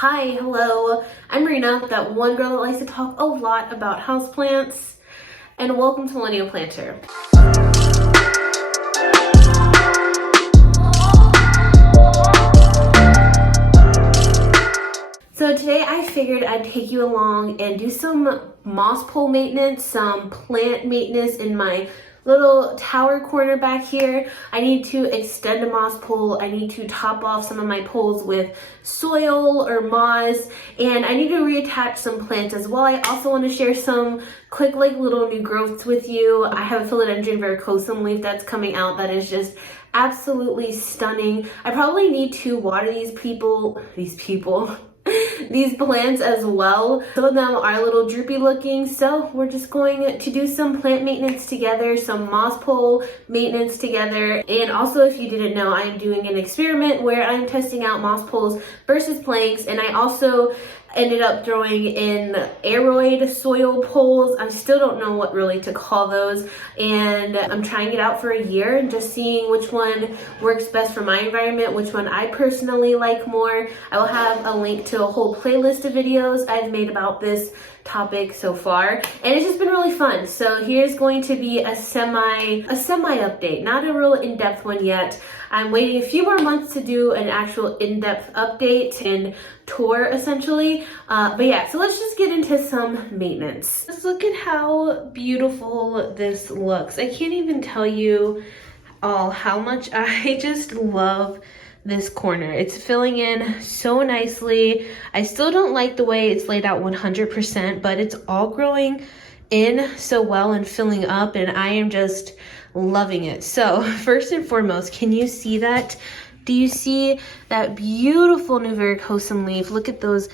Hi, hello, I'm Rena, that one girl that likes to talk a lot about houseplants, and welcome to Millennial Planter. So today I figured I'd take you along and do some moss pole maintenance, some plant maintenance in my little tower corner back here. I need to extend a moss pole. I need to top off some of my poles with soil or moss, and I need to reattach some plants as well. I also want to share some quick little new growths with you. I have a Philodendron Radiatum leaf that's coming out that is just absolutely stunning. I probably need to water these plants as well. Some of them are a little droopy looking, so we're just going to do some plant maintenance together, some moss pole maintenance together. And also, if you didn't know, I'm doing an experiment where I'm testing out moss poles versus planks, and I also ended up throwing in aeroid soil poles. I still don't know what really to call those, and I'm trying it out for a year and just seeing which one works best for my environment, which one I personally like more. I will have a link to a whole playlist of videos I've made about this topic so far, and it's just been really fun. So here's going to be a semi update, not a real in-depth one yet. I'm waiting a few more months to do an actual in-depth update and tour essentially. But yeah, so let's just get into some maintenance. Just look at how beautiful this looks. I can't even tell you all how much I just love this corner. It's filling in so nicely. I still don't like the way it's laid out 100%, but it's all growing in so well and filling up, and I am just loving it. So first and foremost, can you see that? Do you see that beautiful new varicosum leaf? Look at those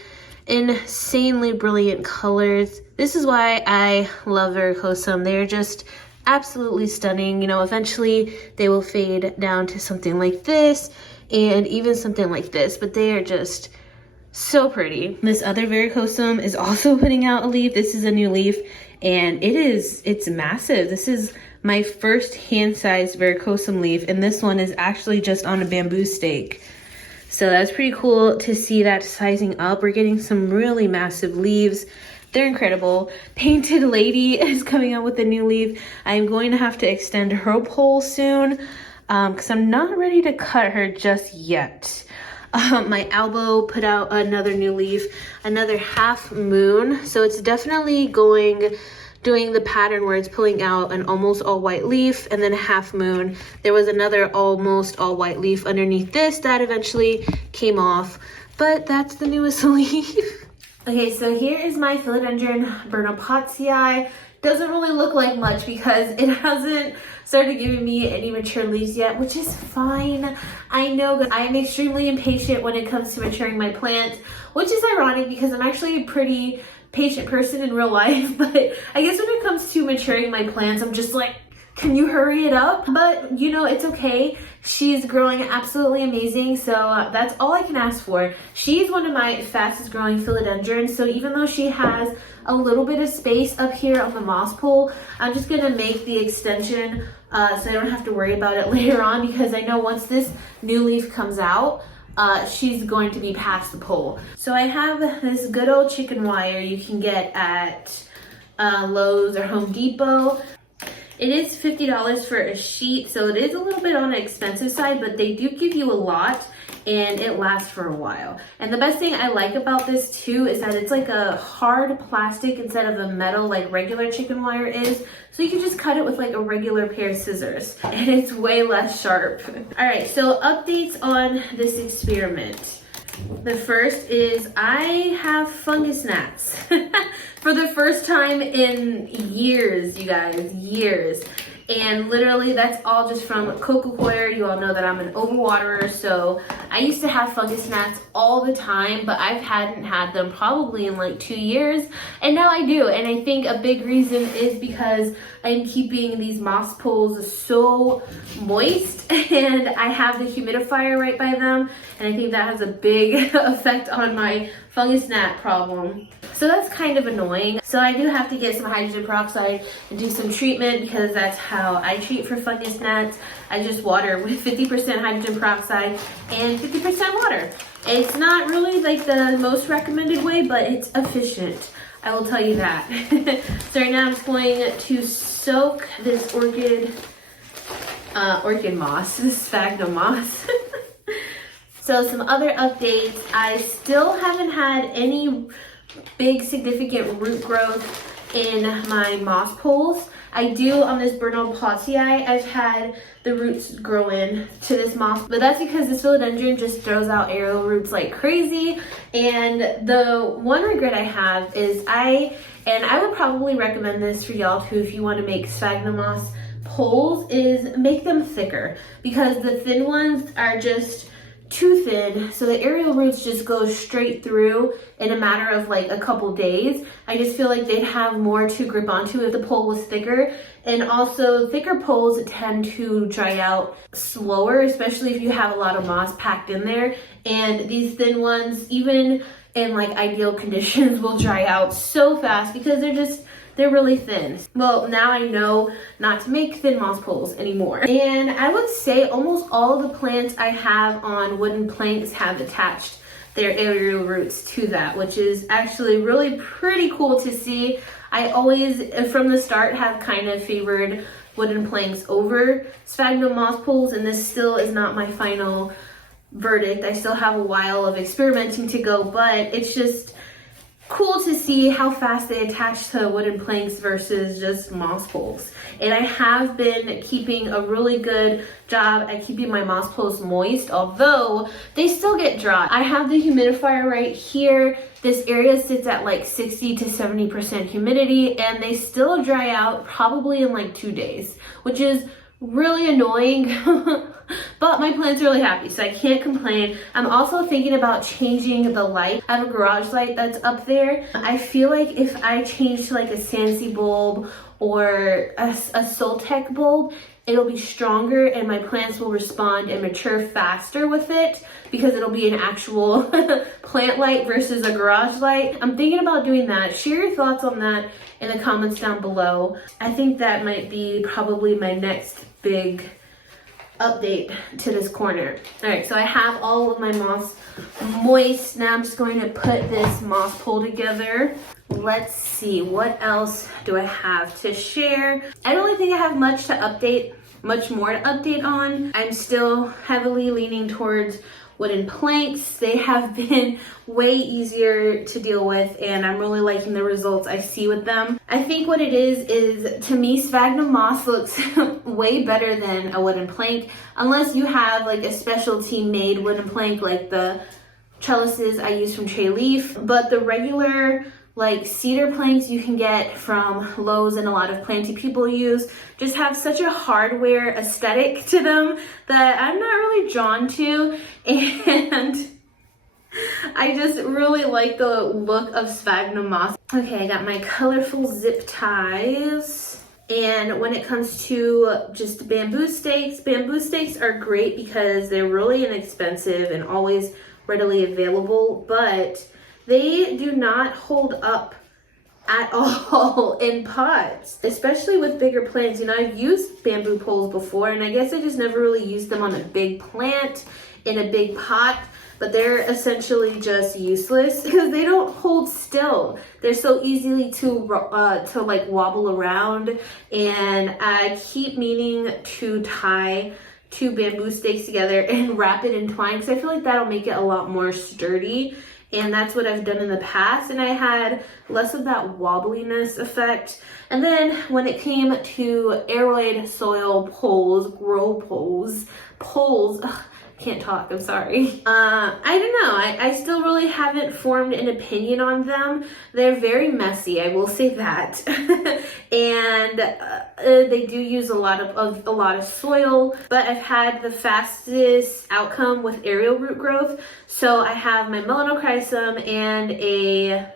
insanely brilliant colors. This is why I love varicosum. They're just absolutely stunning. You know, eventually they will fade down to something like this and even something like this, but they are just so pretty. This other varicosum is also putting out a leaf. This is a new leaf, and it's massive. This is my first hand-sized varicosum leaf, and this one is actually just on a bamboo stake. So that's pretty cool to see that sizing up. We're getting some really massive leaves. They're incredible. Painted Lady is coming out with a new leaf. I'm going to have to extend her pole soon because I'm not ready to cut her just yet. My elbow put out another new leaf, another half moon. So it's definitely doing the pattern where it's pulling out an almost all white leaf and then a half moon. There was another almost all white leaf underneath this that eventually came off, but that's the newest leaf. Okay, so here is my Philodendron Radiatum. Doesn't really look like much because it hasn't started giving me any mature leaves yet, which is fine. I know that I am extremely impatient when it comes to maturing my plants, which is ironic because I'm actually a pretty patient person in real life, but I guess when it comes to maturing my plants, I'm just like, can you hurry it up? But you know, it's okay. She's growing absolutely amazing, so that's all I can ask for. She's one of my fastest growing philodendrons, so even though she has a little bit of space up here on the moss pole, I'm just gonna make the extension so I don't have to worry about it later on, because I know once this new leaf comes out, she's going to be past the pole. So I have this good old chicken wire you can get at Lowe's or Home Depot. It is $50 for a sheet, so it is a little bit on the expensive side, but they do give you a lot and it lasts for a while. And the best thing I like about this too is that it's like a hard plastic instead of a metal like regular chicken wire is. So you can just cut it with like a regular pair of scissors and it's way less sharp. All right, so updates on this experiment. The first is I have fungus gnats for the first time in years, you guys, years. And literally that's all just from coco coir. You all know that I'm an overwaterer, so I used to have fungus gnats all the time, but I hadn't had them probably in like 2 years, and now I do. And I think a big reason is because I'm keeping these moss poles so moist, and I have the humidifier right by them, and I think that has a big effect on my fungus gnat problem. So that's kind of annoying. So I do have to get some hydrogen peroxide and do some treatment, because that's how I treat for fungus gnats. I just water with 50% hydrogen peroxide and 50% water. It's not really like the most recommended way, but it's efficient. I will tell you that. So right now I'm just going to soak this orchid moss, this sphagnum moss. So some other updates. I still haven't had any big significant root growth in my moss poles. I do on this Bernal Pottsii, I've had the roots grow in to this moss, but that's because this philodendron just throws out aerial roots like crazy. And the one regret I have is I would probably recommend this for y'all too if you want to make sphagnum moss poles, is make them thicker, because the thin ones are just too thin, so the aerial roots just go straight through in a matter of like a couple days. I just feel like they'd have more to grip onto if the pole was thicker. And also thicker poles tend to dry out slower, especially if you have a lot of moss packed in there. And these thin ones, even in like ideal conditions, will dry out so fast because they're really thin. Well, now I know not to make thin moss poles anymore. And I would say almost all of the plants I have on wooden planks have attached their aerial roots to that, which is actually really pretty cool to see. I always, from the start, have kind of favored wooden planks over sphagnum moss poles, and this still is not my final verdict. I still have a while of experimenting to go, but it's just cool to see how fast they attach to wooden planks versus just moss poles. And I have been keeping a really good job at keeping my moss poles moist, although they still get dry. I have the humidifier right here. This area sits at like 60 to 70% humidity, and they still dry out probably in like 2 days, which is really annoying. But my plants are really happy, so I can't complain. I'm also thinking about changing the light. I have a garage light that's up there. I feel like if I change to like a Sansi bulb or a Soltec bulb, it'll be stronger and my plants will respond and mature faster with it, because it'll be an actual plant light versus a garage light. I'm thinking about doing that. Share your thoughts on that in the comments down below. I think that might be probably my next big update to this corner. All right, so I have all of my moss moist. Now I'm just going to put this moss pole together. Let's see, what else do I have to share? I don't really think I have much more to update on. I'm still heavily leaning towards wooden planks. They have been way easier to deal with, and I'm really liking the results I see with them. I think what it is to me, sphagnum moss looks way better than a wooden plank, unless you have like a specialty made wooden plank like the trellises I use from Tree Leaf. But the regular like cedar planks you can get from Lowe's and a lot of planty people use just have such a hardware aesthetic to them that I'm not really drawn to, and I just really like the look of sphagnum moss. Okay, I got my colorful zip ties. And when it comes to just bamboo stakes are great because they're really inexpensive and always readily available, but they do not hold up at all in pots, especially with bigger plants. You know, I've used bamboo poles before, and I guess I just never really used them on a big plant in a big pot, but they're essentially just useless because they don't hold still. They're so easily to like wobble around, and I keep meaning to tie 2 bamboo stakes together and wrap it in twine, because I feel like that'll make it a lot more sturdy. And that's what I've done in the past, and I had less of that wobbliness effect. And then when it came to aeroid soil poles, grow poles, ugh, can't talk, I'm sorry. I don't know, I still really haven't formed an opinion on them. They're very messy, I will say that. And they do use a lot of soil, but I've had the fastest outcome with aerial root growth. So I have my Melanochrysum and a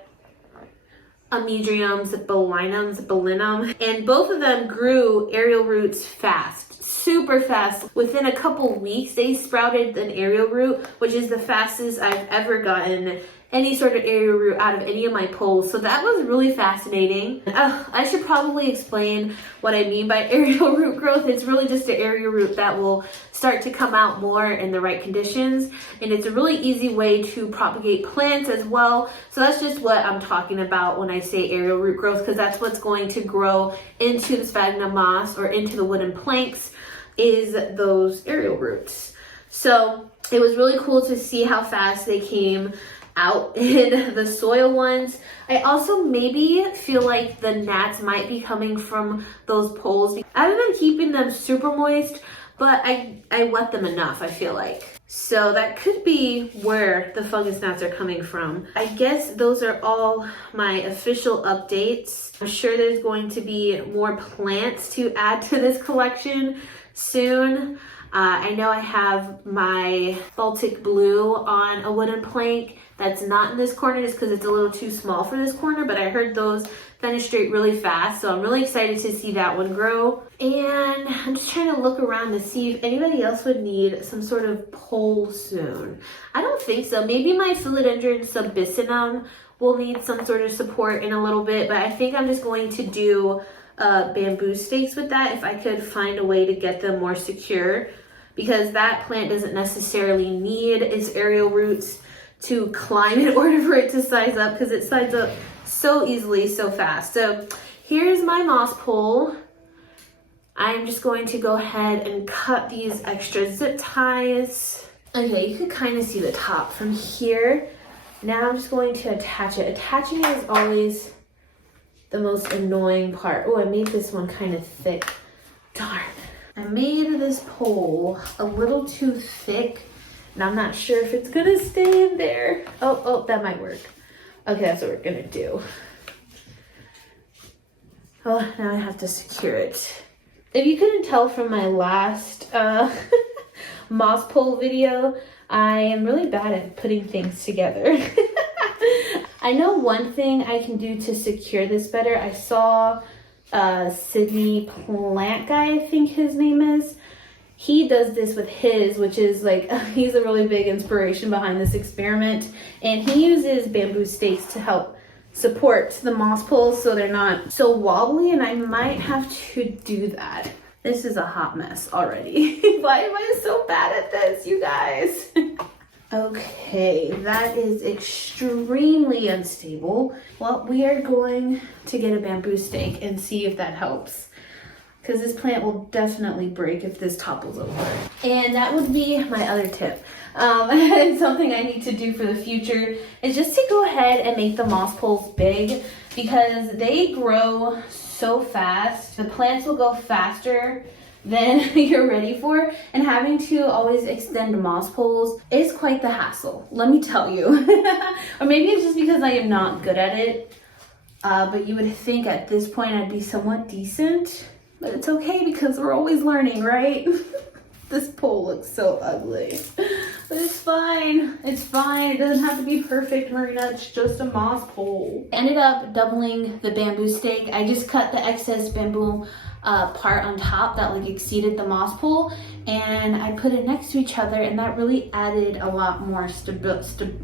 Amidrium Zipulinum, and both of them grew aerial roots fast, super fast. Within a couple weeks, they sprouted an aerial root, which is the fastest I've ever gotten any sort of aerial root out of any of my poles. So that was really fascinating. I should probably explain what I mean by aerial root growth. It's really just an aerial root that will start to come out more in the right conditions. And it's a really easy way to propagate plants as well. So that's just what I'm talking about when I say aerial root growth, because that's what's going to grow into the sphagnum moss or into the wooden planks, is those aerial roots. So it was really cool to see how fast they came out in the soil ones. I also maybe feel like the gnats might be coming from those poles. I haven't been keeping them super moist, but I wet them enough, I feel like. So that could be where the fungus gnats are coming from. I guess those are all my official updates. I'm sure there's going to be more plants to add to this collection soon. I know I have my Baltic blue on a wooden plank that's not in this corner just because it's a little too small for this corner, but I heard those fenestrate really fast, so I'm really excited to see that one grow. And I'm just trying to look around to see if anybody else would need some sort of pole soon. I don't think so. Maybe my Philodendron Radiatum will need some sort of support in a little bit, but I think I'm just going to do bamboo stakes with that if I could find a way to get them more secure, because that plant doesn't necessarily need its aerial roots to climb in order for it to size up, because it sizes up so easily, so fast. So here's my moss pole. I'm just going to go ahead and cut these extra zip ties. Okay, you can kind of see the top from here. Now I'm just going to attach it. Attaching it is always the most annoying part. Oh, I made this one kind of thick. Darn. I made this pole a little too thick, and I'm not sure if it's gonna stay in there. Oh, that might work. Okay, that's what we're gonna do. Oh, now I have to secure it. If you couldn't tell from my last moss pole video, I am really bad at putting things together. I know one thing I can do to secure this better. I saw Sydney Plant Guy, I think his name is. He does this with his, which is like, he's a really big inspiration behind this experiment. And he uses bamboo stakes to help support the moss poles so they're not so wobbly, and I might have to do that. This is a hot mess already. Why am I so bad at this, you guys? Okay, that is extremely unstable. Well, we are going to get a bamboo stake and see if that helps, because this plant will definitely break if this topples over. And that would be my other tip. And something I need to do for the future is just to go ahead and make the moss poles big, because they grow so fast. The plants will go faster than you're ready for, and having to always extend moss poles is quite the hassle, let me tell you. Or maybe it's just because I am not good at it, but you would think at this point I'd be somewhat decent, but it's okay because we're always learning, right? This pole looks so ugly, but it's fine. It's fine. It doesn't have to be perfect, Marina. It's just a moss pole. Ended up doubling the bamboo stake. I just cut the excess bamboo part on top that like exceeded the moss pole, and I put it next to each other, and that really added a lot more stability.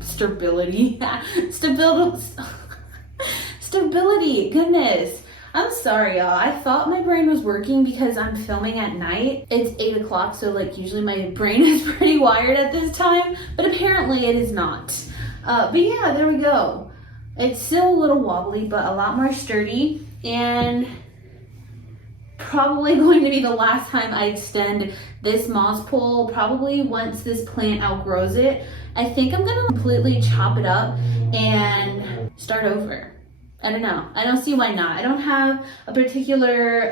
Stability. Goodness. I'm sorry, y'all. I thought my brain was working because I'm filming at night. It's 8 o'clock, so like usually my brain is pretty wired at this time, but apparently it is not. But yeah, there we go. It's still a little wobbly, but a lot more sturdy, and probably going to be the last time I extend this moss pole, probably once this plant outgrows it. I think I'm gonna completely chop it up and start over. I don't know. I don't see why not. I don't have a particular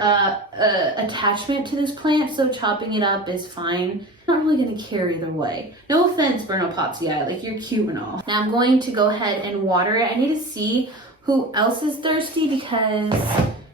attachment to this plant, so chopping it up is fine. I'm not really gonna care either way. No offense, Bruno Pozzi, like you're cute and all. Now I'm going to go ahead and water it. I need to see who else is thirsty, because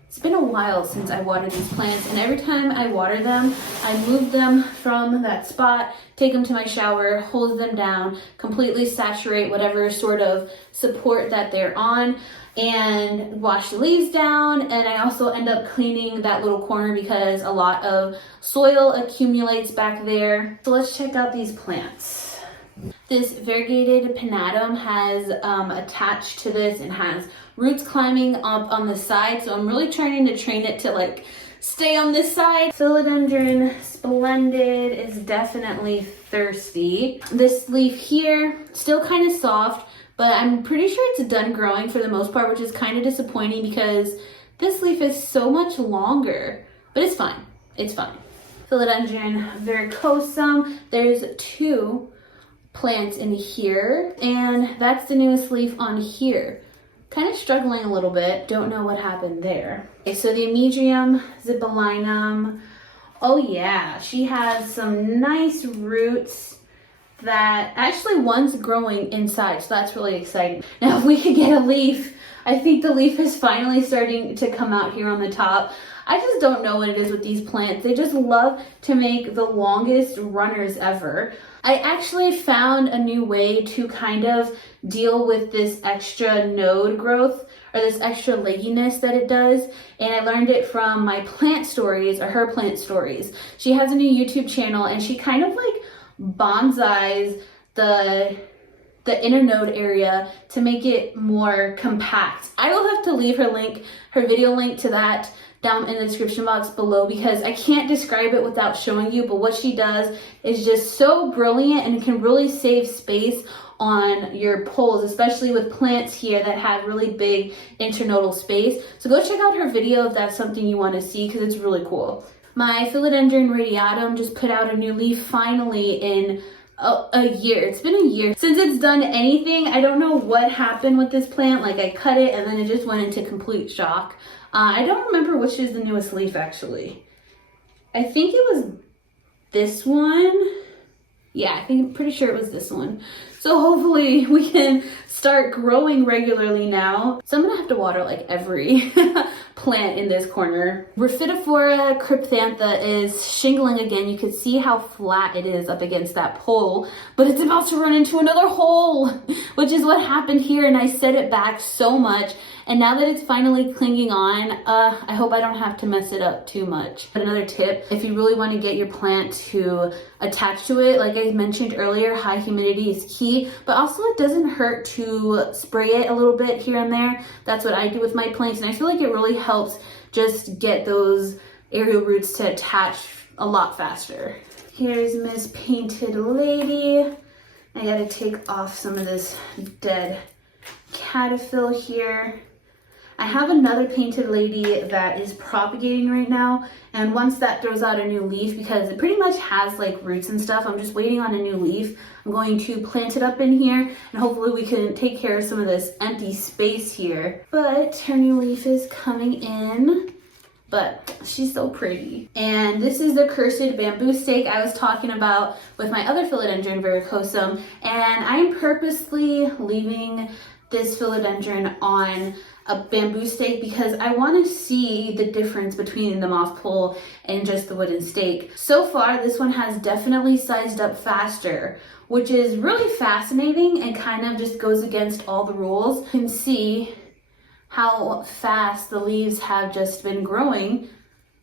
it's been a while since I watered these plants, and every time I water them, I move them from that spot, take them to my shower, hose them down, completely saturate whatever sort of support that they're on, and wash the leaves down. And I also end up cleaning that little corner because a lot of soil accumulates back there. So let's check out these plants. This variegated pinatum has attached to this and has roots climbing up on the side. So I'm really trying to train it to like stay on this side. Philodendron splendid is definitely thirsty. This leaf here, still kind of soft, but I'm pretty sure it's done growing for the most part, which is kind of disappointing because this leaf is so much longer, but it's fine. It's fine. Philodendron verrucosum, there's 2 plants in here, and that's the newest leaf on here. Kind of struggling a little bit, don't know what happened there. Okay, so the Amidrium Zipulinum, oh yeah, she has some nice roots that actually one's growing inside, so that's really exciting. Now if we could get a leaf, I think the leaf is finally starting to come out here on the top. I just don't know what it is with these plants. They just love to make the longest runners ever. I actually found a new way to kind of deal with this extra node growth or this extra legginess that it does. And I learned it from my plant stories, or her plant stories. She has a new YouTube channel and she kind of like bonsais the inner node area to make it more compact. I will have to leave her video link to that down in the description box below because I can't describe it without showing you, but what she does is just so brilliant and can really save space on your poles, especially with plants here that have really big internodal space. So go check out her video if that's something you want to see because it's really cool. My Philodendron Radiatum just put out a new leaf finally in a year. It's been a year since it's done anything. I don't know what happened with this plant. Like I cut it and then it just went into complete shock. I don't remember which is the newest leaf actually. I think it was this one. Yeah, I'm pretty sure it was this one. So hopefully we can start growing regularly now. So I'm gonna have to water like every plant in this corner. Fitaphora Cryptantha is shingling again. You can see how flat it is up against that pole, but it's about to run into another hole, which is what happened here. And I set it back so much. And now that it's finally clinging on, I hope I don't have to mess it up too much. But another tip, if you really want to get your plant to attach to it, like I mentioned earlier, high humidity is key, but also it doesn't hurt to spray it a little bit here and there. That's what I do with my plants, and I feel like it really helps just get those aerial roots to attach a lot faster. Here's Miss Painted Lady. I gotta take off some of this dead caterpillar here. I have another Painted Lady that is propagating right now, and once that throws out a new leaf, because it pretty much has like roots and stuff, I'm just waiting on a new leaf. I'm going to plant it up in here and hopefully we can take care of some of this empty space here. But her new leaf is coming in, but she's so pretty. And this is the cursed bamboo stake I was talking about with my other Philodendron verrucosum, and I'm purposely leaving this philodendron on a bamboo stake because I want to see the difference between the moss pole and just the wooden stake. So far, this one has definitely sized up faster, which is really fascinating and kind of just goes against all the rules. You can see how fast the leaves have just been growing.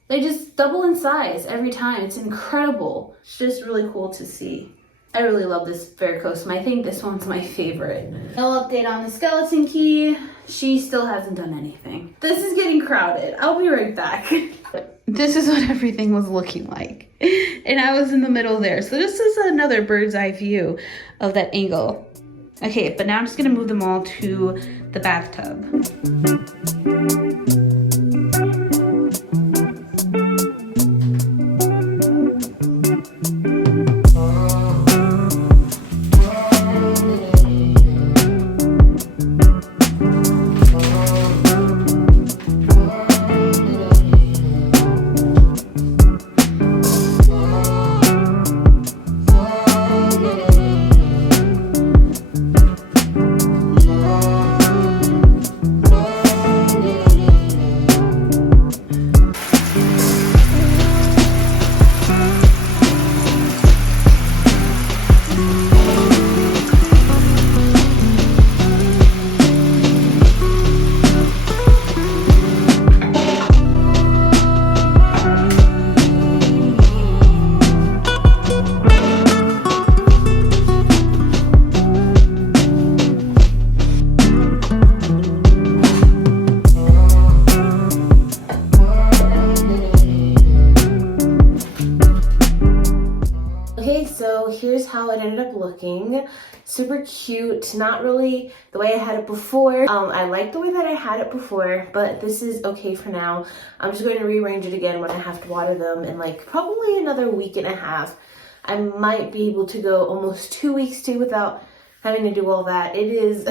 They just double in size every time. It's incredible. It's just really cool to see. I really love this verrucosum. I think this one's my favorite. No update on the skeleton key. She still hasn't done anything. This is getting crowded. I'll be right back. This is what everything was looking like. And I was in the middle there. So this is another bird's eye view of that angle. Okay, but now I'm just gonna move them all to the bathtub. how it ended up looking. Super cute, not really the way I had it before. I like the way that I had it before, but this is okay for now. I'm just going to rearrange it again when I have to water them in like probably another week and a half. I might be able to go almost 2 weeks too without having to do all that. It is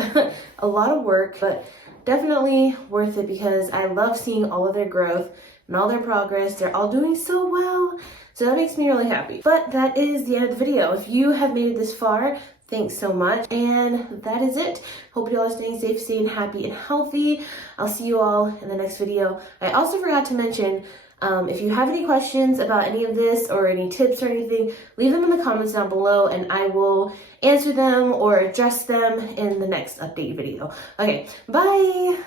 a lot of work, but definitely worth it because I love seeing all of their growth and all their progress. They're all doing so well. So that makes me really happy. But that is the end of the video. If you have made it this far, thanks so much. And that is it. Hope you all are staying safe, staying happy and healthy. I'll see you all in the next video. I also forgot to mention, if you have any questions about any of this or any tips or anything, leave them in the comments down below and I will answer them or address them in the next update video. Okay, bye!